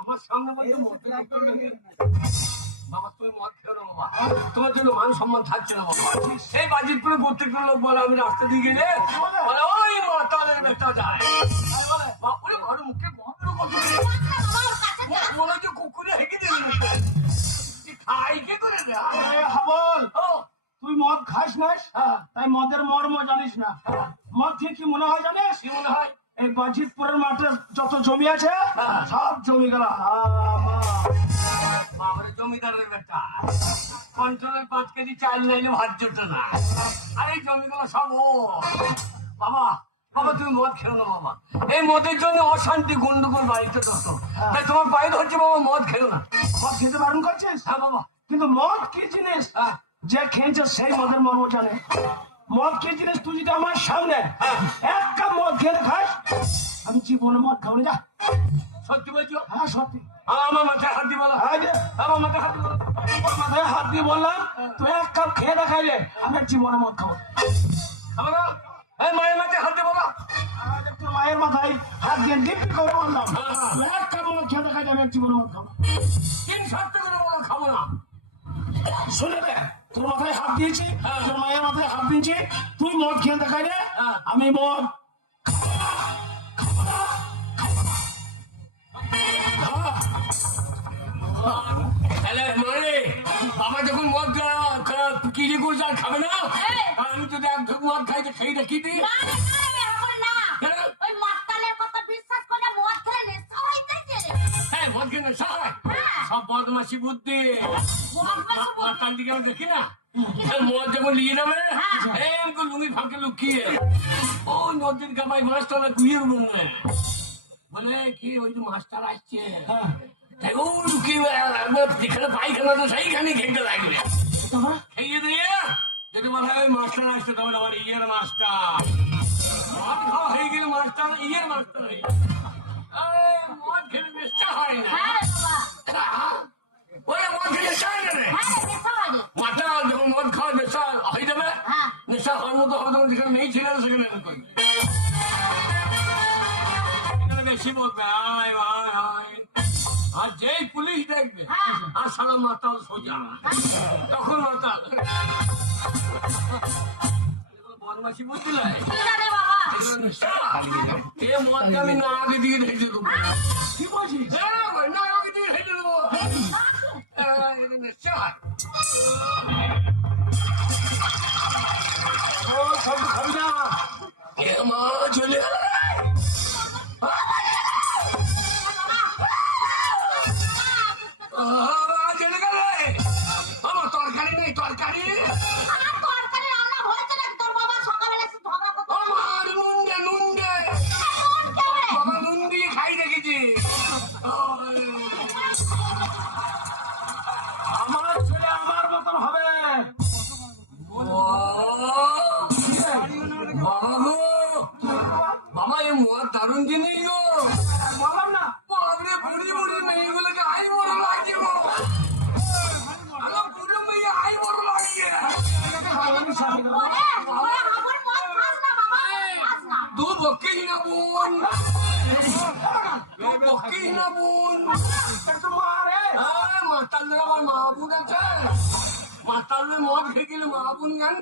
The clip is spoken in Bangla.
আমার সামনে তোমার জন্য মান সম্মান থাকছে না বাবা। সেই বাজিতপুরে প্রত্যেকটা লোক বলে, আমি রাস্তা দিয়ে গেলে বলে ওই মাতালের বেটা যায়, ঘরের মুখে মনে হচ্ছে কুকুরে হেঁকে দিল খাই কে করে হাবল, তুই মদ খাস না, তাই মদের মর্ম জানিস না। মদ দিয়ে কি মনে হয় জানিস? কি মনে হয়? এই বাজিতপুরের মাঠে যত জমি আছে সব জমি গেল জমিদারের বেটা, কন্ট্রোলের 5 কেজি চাল নাইলে ভাত জোটে না। আর এই জমিগুলো সব ও বাবা। বাবা তুমি মদ খেও না বাবা, এই মদের জন্য অশান্তি গন্ডগোল বাড়িতে যত, তাই তোমার বাইরে হচ্ছে বাবা মদ খেও না। মদ খেতে বারণ করছিস? হ্যাঁ বাবা। কিন্তু মদ কি জিনিস যে খেয়েছে সেই মদের মর্ম জানে। মদ কি জিনিস তুই যদি আমার সামনে এক কাপ মদ খেয়ে খাস, আমি জীবনে মদ খাবো না। যা। সত্যি বলছো? হ্যাঁ সত্যি। আমার মাথায় হাত দিয়ে বলা, আমার মাথায় হাত দিয়ে বলা, মাথায় হাত দিয়ে বললাম তুই এক কাপ খেয়ে দেখাইলে আমি জীবনে মদ খাবো। মায়ের মাথায় হাত দিয়ে বলা, তোর মায়ের মাথায় হাত দিয়ে দিব্যি করে বললাম তুই এক কাপ মদ খেয়ে দেখাইলে আমি জীবনে মদ খাবো। কিন্তু সত্যি করে বলো খাবো না। শুনে দে, তোর মাথায় হাত দিয়েছি, তোর মায়ের মাথায় হাত দিয়েছি, তুই মদ খেয়ে দেখাইলে আমি মদ আমার যখন মদ কিনে করছে আর খাবে না, আমি যদি এক ঢুক মদ খাই তো সেইটা কি দিই? হ্যাঁ মদ খেয়ে নেশা হয়, সব বদমাসি বুদ্ধি। মাতাল দিকে আমি দেখি না, মদ যখন নিয়ে যাবে লুঙ্গি ফাঁকে লুকিয়ে ও নদীর কামাই মাছটা কুইয়ে বলে কি ওই যে মাছটার আসছে, ও লুকিয়ে যেখানে পায়খানা তো সেইখানে খেতে লাগবে। খেয়ে দিয়ে যদি বলা হয় ওই মাছটা আসছে, তখন আমার ইয়ের মাছটা মদ খাওয়া হয়ে গেলে মাছটা ইয়ের মাছটা হয়ে মদ খেলে বেশটা হয় না। ওরা মদ খেলে চায় না রে মাথা, যখন মদ খাওয়া নেশা হয়ে যাবে, নেশা হওয়ার মতো হবে তখন যেখানে নেই ছিল সেখানে বেশি বলবে আর যেই পুলিশ দেখবে আর সারা মাতাল সোজা, তখন মাতাল বদমাসি বুঝলে মদকে আমি না আগে দিয়ে ঢেকে দেবো। কি বলছিস? না আগে দিয়ে ঢেকে দেবো। খাবি না মা চলে গেল আমার তরকারি নেই, তরকারি আমার নুনডে নুনডে বাবা নুন দিয়ে খাই দেখেছি। আমার ছেলে আমার মতন হবে। বাবা গো বাবা, এ মদ দারুণ জিনিস গো। বললাম না বাবরে বুড়ি বুড়ি মেয়েগুলোকে আই বড় লাগছে গো, আমার বুড়ো মেয়ে আই বড় লাগছে। দু বকিস না বোন, বকিস না বোন। মাতাল আমার মা বোন আছে, মাতাল মদ খেয়ে গেলে মা বোন গান